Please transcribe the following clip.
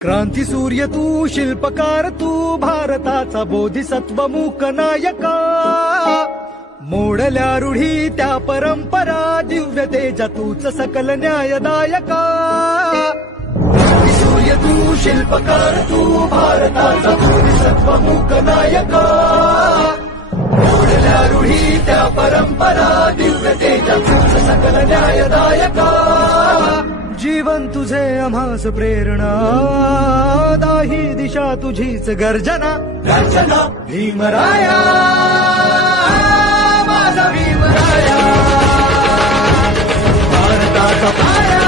क्रांती सूर्य तू, शिल्पकार तू, भारताचा बोधिसत्व मूक नायका. मोडल्या रूढी त्या परंपरा, दिव्य तेजा तूच सकल न्यायदायका. क्रांती सूर्य तू, शिल्पकार तू, भारताचा बोधिसत्व मूक नायका. मोडल्या रूढी त्या परंपरा, दिव्य तेजा तूच सकल न्यायदायका. जीवन तुझे आम्हास प्रेरणा, दाही दिशा तुझीच गर्जना. गर्जना भीमराया, माझा भीमराया, भारताचा पाया.